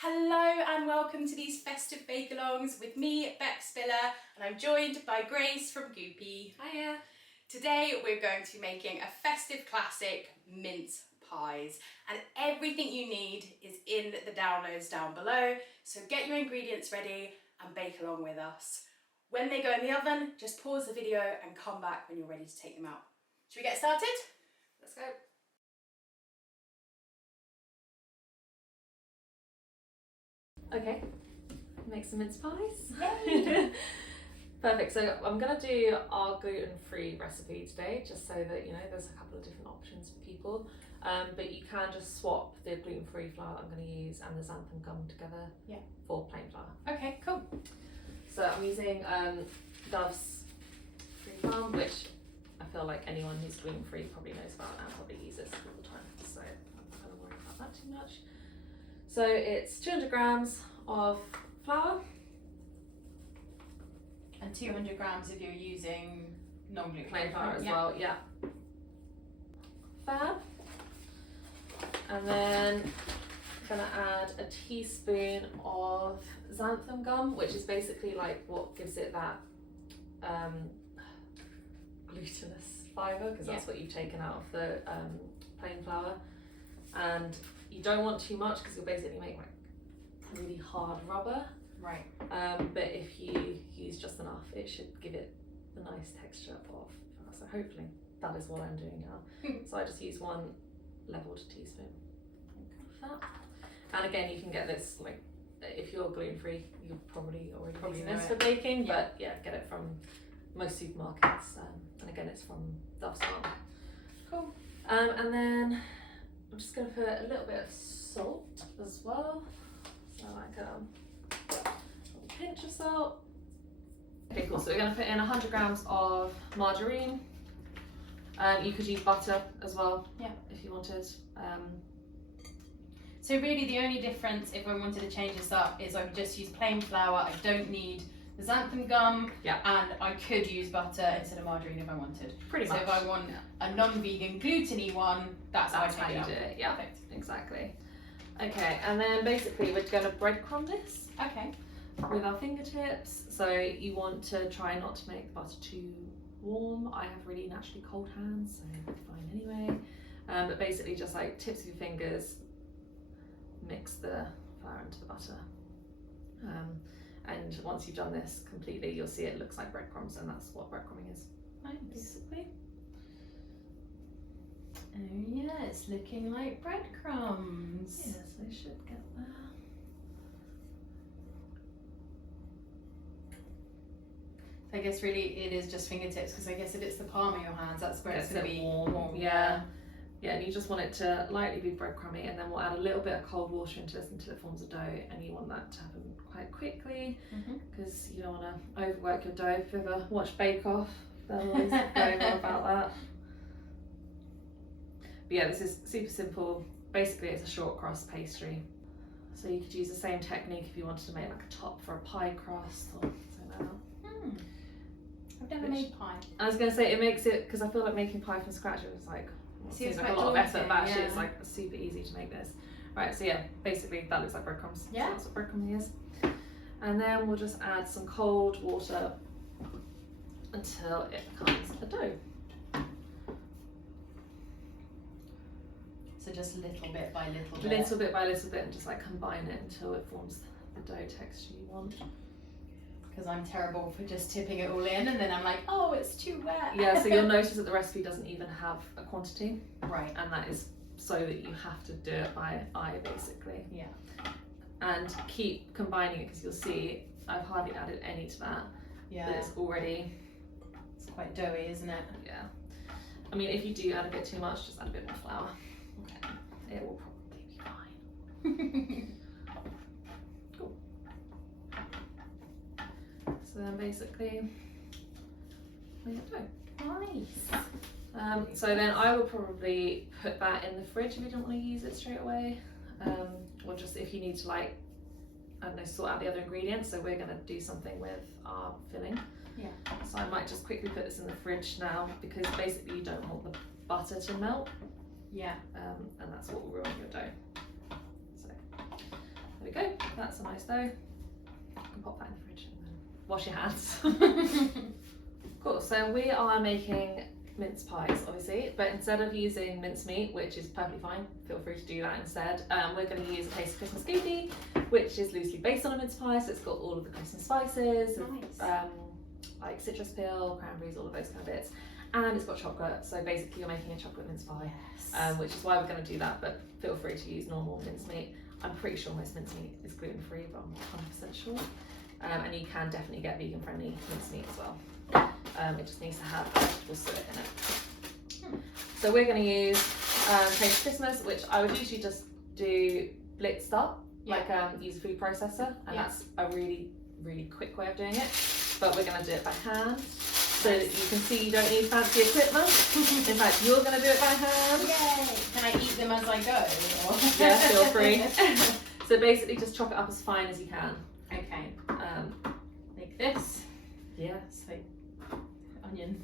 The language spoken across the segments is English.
Hello and welcome to these festive bake-alongs with me, Beck Spiller, and I'm joined by Grace from Goupie. Hiya. Today we're going to be making a festive classic, mince pies, and everything you need is in the downloads down below, so get your ingredients ready and bake along with us. When they go in the oven, just pause the video and come back when you're ready to take them out. Should we get started? Let's go. Okay, make some mince pies. Yay! Perfect, so I'm going to do our gluten-free recipe today, just so that, you know, there's a couple of different options for people. But you can just swap the gluten-free flour I'm going to use and the xanthan gum together for plain flour. Okay, cool. So I'm using Dove's free farm, which I feel like anyone who's gluten-free probably knows about and probably uses all the time, so I'm not going to worry about that too much. So it's 200 grams of flour. And 200 grams if you're using non-gluten Plain flour as well, yeah. Fab. And then I'm gonna add a teaspoon of xanthan gum, which is basically like what gives it that glutinous fibre, because that's what you've taken out of the plain flour. And you don't want too much because you'll basically make like really hard rubber. Right. But if you use just enough, it should give it the nice texture of flour. So hopefully that is what I'm doing now. So I just use 1 leveled teaspoon of that. And again, you can get this, like, if you're gluten-free, you'll probably already use this for baking, but yeah, get it from most supermarkets. And again, it's from Dove's farm. Cool. And then I'm just going to put a little bit of salt as well. So like a pinch of salt. Okay, cool. So we're going to put in 100 grams of margarine. You could use butter as well, if you wanted. So really the only difference if I wanted to change this up is I would just use plain flour. I don't need the xanthan gum, and I could use butter instead of margarine if I wanted. Pretty much. So if I want a non-vegan gluten-y one, that's how you do it. Yeah, perfect. Exactly. Okay, and then basically we're going to breadcrumb this. Okay. With our fingertips. So you want to try not to make the butter too warm. I have really naturally cold hands, so it's fine anyway. But basically just like tips of your fingers, mix the flour into the butter. And once you've done this completely, you'll see it looks like breadcrumbs, and that's what breadcrumbing is. Nice. Basically. Oh yeah, it's looking like breadcrumbs. Yes, they should get there. I guess really it is just fingertips, because I guess if it's the palm of your hands, that's where it's going to be warm. Yeah, and you just want it to lightly be breadcrumby, and then we'll add a little bit of cold water into this until it forms a dough, and you want that to happen quite quickly, because you don't want to overwork your dough. If you've ever watched Bake Off, they'll always go on about that. But yeah, this is super simple. Basically it's a short crust pastry, so you could use the same technique if you wanted to make like a top for a pie crust or something like that. I've never made pie. I was going to say, it makes it, because I feel like making pie from scratch, it was like, seems like a lot of effort, but actually it's like super easy to make this. Right, so yeah, basically that looks like breadcrumbs. Yeah. So that's what breadcrumbing is. And then we'll just add some cold water until it becomes a dough. So just little bit by little bit. Little bit by little bit, and just like combine it until it forms the dough texture you want. Because I'm terrible for just tipping it all in, and then I'm like, oh, it's too wet. Yeah, so you'll notice that the recipe doesn't even have a quantity. Right. And that is so that you have to do it by eye, basically. Yeah. And keep combining it, because you'll see I've hardly added any to that. Yeah. But it's already... It's quite doughy, isn't it? Yeah. I mean, if you do add a bit too much, just add a bit more flour. Okay. It will probably be fine. Cool. So then basically, make a dough. Nice. So then I will probably put that in the fridge if you don't want to use it straight away. Or just if you need to, like, I don't know, sort out the other ingredients. So we're going to do something with our filling. Yeah. So I might just quickly put this in the fridge now, because basically you don't want the butter to melt. Yeah. And that's what will ruin your dough. So we go. That's a nice dough. You can pop that in the fridge and then wash your hands. Cool. So we are making mince pies, obviously, but instead of using mincemeat, which is perfectly fine, feel free to do that instead. We're going to use a Taste of Christmas Goupie, which is loosely based on a mince pie, so it's got all of the Christmas spices, Nice. like citrus peel, cranberries, all of those kind of bits, and it's got chocolate. So basically, you're making a chocolate mince pie, Yes. which is why we're going to do that. But feel free to use normal mincemeat. I'm pretty sure most mincemeat is gluten-free, but I'm not 100% sure. And you can definitely get vegan-friendly mincemeat as well. It just needs to have vegetable suet in it. So we're going to use Taste Christmas, which I would usually just do blitzed up, like use a food processor, and that's a really, really quick way of doing it. But we're going to do it by hand, so that you can see you don't need fancy equipment. In fact, you're going to do it by hand. Yay! Can I eat them as I go? Or? Yeah, feel free. So basically, just chop it up as fine as you can. Okay. Like this. Yeah. It's like onion.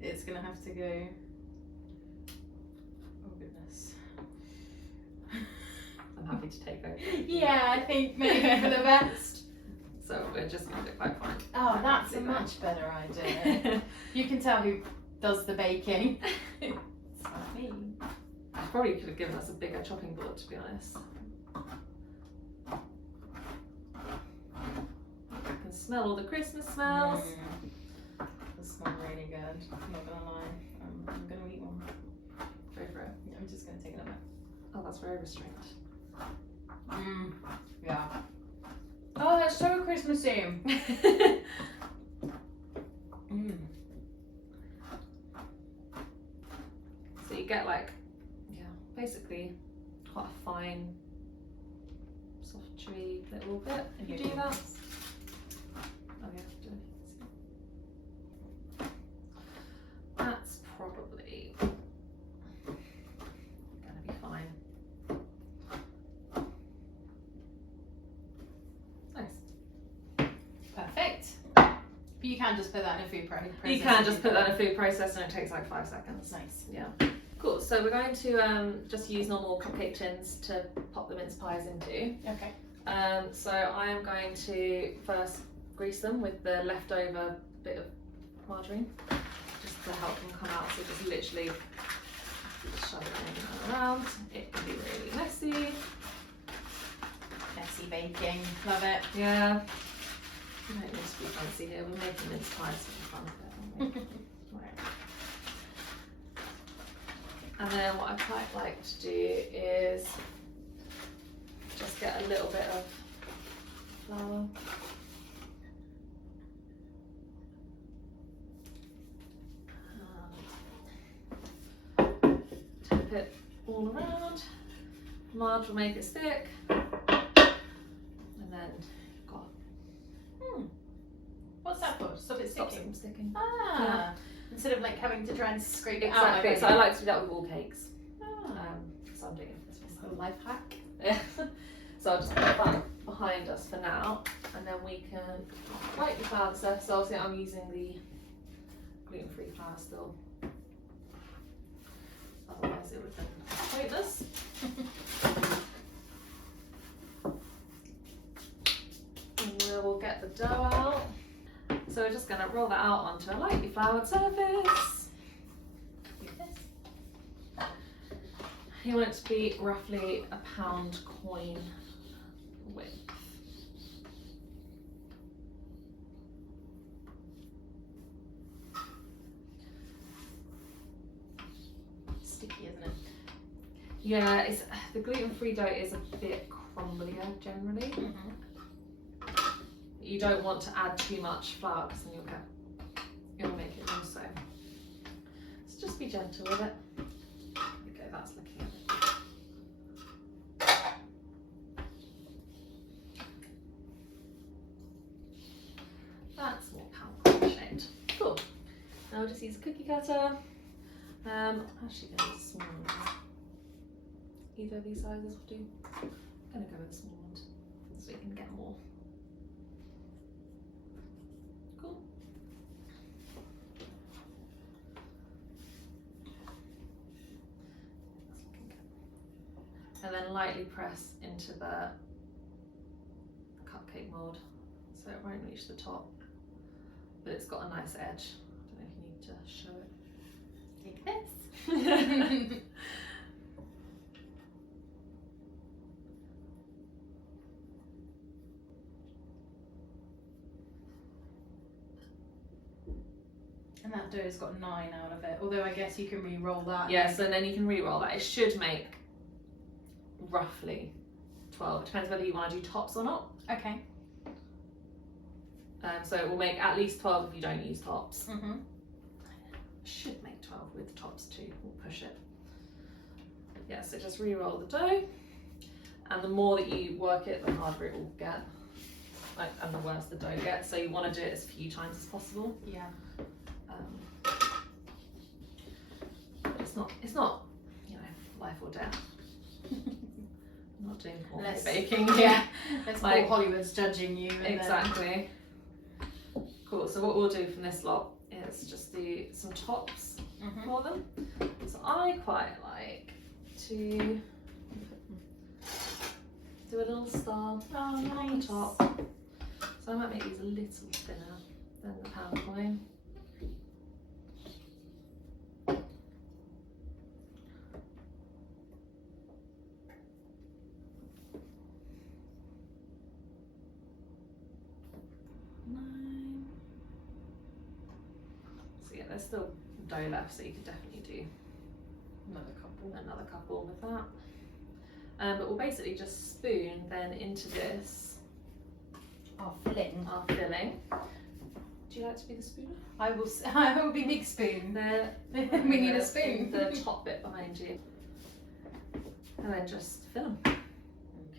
It's gonna have to go. Oh goodness. I'm happy to take over. Yeah, I think maybe for the best. So we're just going to do it quite fine. Oh, that's a much better idea. You can tell who does the baking. It's not me. I probably could have given us a bigger chopping board, to be honest. I can smell all the Christmas smells. They smell really good. I'm not gonna lie. I'm gonna eat one. Go for it. Yeah, I'm just gonna take it away. Oh, that's very restrained. Yeah. Oh, that's so Christmassy. So you get basically quite a fine, soft, chewy little bit. If you do that. Oh yeah, do it. That's probably gonna be fine. Nice. Perfect. But you can just put that in a food processor. You can just put that in a food processor and it takes like 5 seconds. That's nice. Yeah. Cool. So we're going to just use normal cupcake tins to pop the mince pies into. Okay. So I am going to first grease them with the leftover bit of margarine, just to help them come out. So just literally shove it in and around. It can be really messy. Messy baking. Love it. Yeah. We don't need to be fancy here. We're making mince pies for the fun of it, aren't we? Right. And then what I quite like to do is just get a little bit of flour. Tap it all around. Marge will make it stick. And then got What's that for? Stop it stops it sticking. from sticking. Ah. Instead of like having to try and scrape it Exactly. out. So I like to do that with all cakes. Ah. So I'm doing it for this It's one. a life hack. Yeah. So I'll just put that behind us for now, and then we can lightly flour the surface. So obviously I'm using the gluten-free flour still. Otherwise it would have been pointless. And we'll get the dough out. So we're just going to roll that out onto a lightly floured surface. You want it to be roughly a pound coin width. Sticky, isn't it? Yeah, it's the gluten-free dough is a bit crumblier generally. You don't want to add too much flour because then you'll make it more so. So just be gentle with it. Okay, that's looking at it. That's more pound coin shaped. Cool. Now we'll just use a cookie cutter. Actually, going to use a small one. Either of these sizes will do. I'm going to go with the small one so we can get more. Cool. That's looking good. and then lightly press into the cupcake mould so it won't reach the top, but it's got a nice edge. I don't know if you need to show it. Like this. And that dough's got 9 out of it, although I guess you can re-roll that. Yeah, so then you can re-roll that. It should make roughly 12. It depends whether you want to do tops or not. Okay. So it will make at least 12 if you don't use tops. Mm-hmm. Should make 12 with tops too. We'll push it. Yeah, so just re-roll the dough, and the more that you work it, the harder it will get, and the worse the dough gets. So you want to do it as few times as possible. Yeah. But it's not, you know, life or death. I'm not doing cornflake baking. Yeah. That's like Hollywood's judging you. And exactly. Cool. So what we'll do from this lot is just do some tops for them. So I quite like to do a little star on the top. So I might make these a little thinner than the pound coin. So yeah, there's still dough left, so you can definitely do another couple with that. But we'll basically just spoon then into this our filling. Do you like to be the spooner? I will be big spoon. We need a spoon. The top bit behind you, and then just fill them.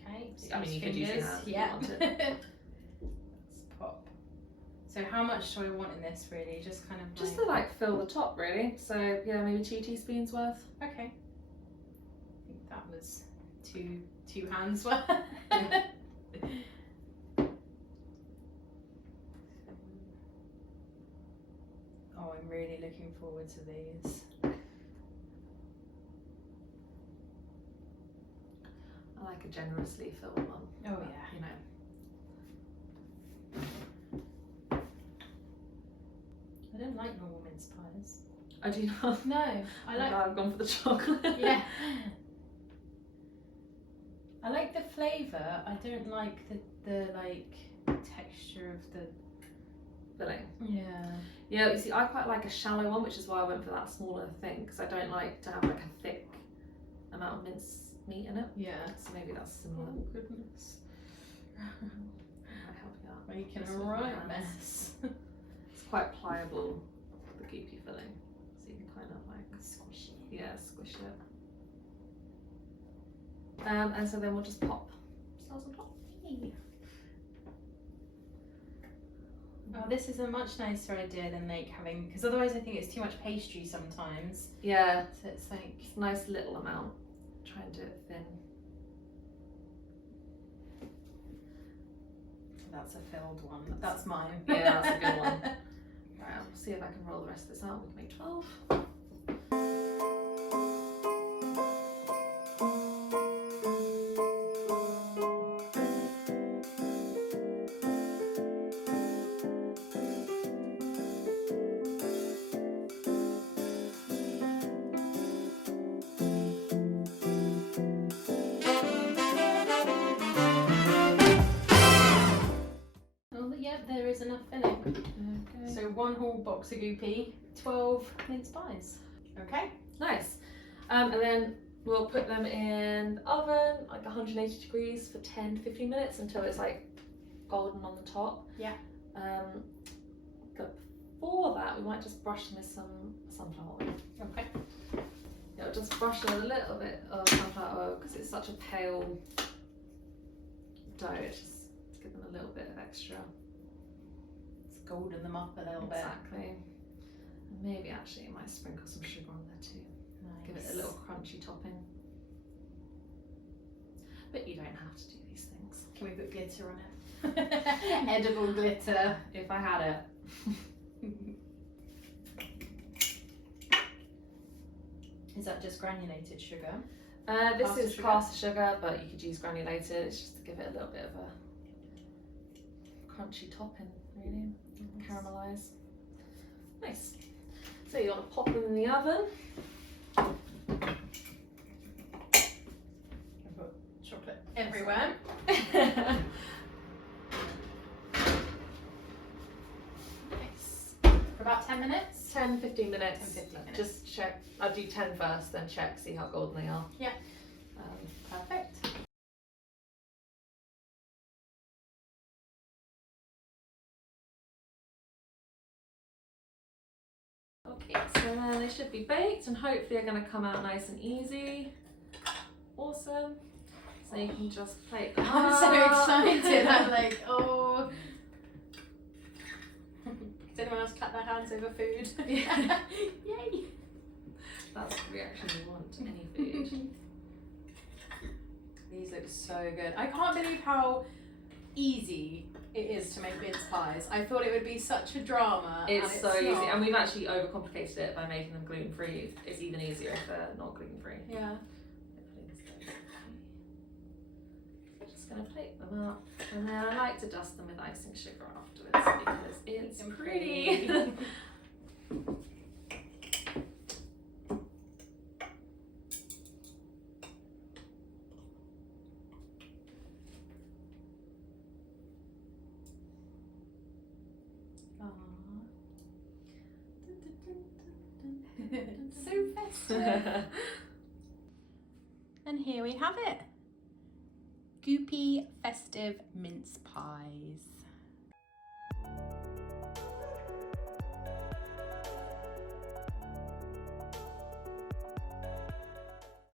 Okay. I mean, you could use your hand if you wanted. Let's pop. So how much do I want in this really? Just kind of just to like fill the top really. So yeah, maybe 2 teaspoons worth. Okay. I think that was two hands worth. Oh, I'm really looking forward to these. I like a generously filled one. Oh yeah. You know. I don't like normal mince pies. I do not. No, I like. I've gone for the chocolate. Yeah. I like the flavour. I don't like the like texture of the filling. Yeah. Yeah, you see, I quite like a shallow one, which is why I went for that smaller thing, because I don't like to have like a thick amount of mince meat in it. Yeah. So maybe that's similar. Oh goodness. Might help you out. Making Just a with my right hands. mess. It's quite pliable, the goupie filling, so you can kind of like Squish it. yeah, squish it. And so then we'll just pop stars on top. Oh, this is a much nicer idea than having, because otherwise I think it's too much pastry sometimes. Yeah, So it's like it's a nice little amount. Try and do it thin. that's a filled one. That's mine. Yeah, that's a good one. Right, I'll see if I can roll the rest of this out. We can make 12. There is enough filling. Okay. So 1 whole box of goupie, 12 mince pies. Okay. Nice. And then we'll put them in the oven, like 180 degrees for 10 to 15 minutes until it's like golden on the top. Yeah. But before that, we might just brush them with some sunflower oil. Okay. Yeah, we'll just brush it with a little bit of sunflower oil because it's such a pale dough. It's just to give them a little bit of extra. Golden them up a little bit. Exactly. And maybe actually I might sprinkle some sugar on there too. Nice. Give it a little crunchy topping. But you don't have to do these things. Can we put glitter on it? Edible glitter. If I had it. Is that just granulated sugar? This Caster is sugar? caster sugar, but you could use granulated. It's just to give it a little bit of a crunchy topping, really. Caramelise. Nice. So you want to pop them in the oven. Chocolate everywhere. Nice. For about 10 minutes? 10-15 minutes. 10-15 minutes. Just check. I'll do 10 first, then check, see how golden they are. Yeah. Perfect. Okay, so then they should be baked and hopefully they're going to come out nice and easy. Awesome. So you can just plate them I'm so up. excited. I'm like, oh. Does anyone else clap their hands over food? Yeah. Yay. That's the reaction we want to any food. These look so good. I can't believe how easy it is to make mince pies. I thought it would be such a drama. It's so not. easy, and we've actually overcomplicated it by making them gluten-free. It's even easier if they're not gluten-free. Yeah. Just going to plate them up, and then I like to dust them with icing sugar afterwards because it's pretty. So festive. And here we have it. Goupie festive mince pies.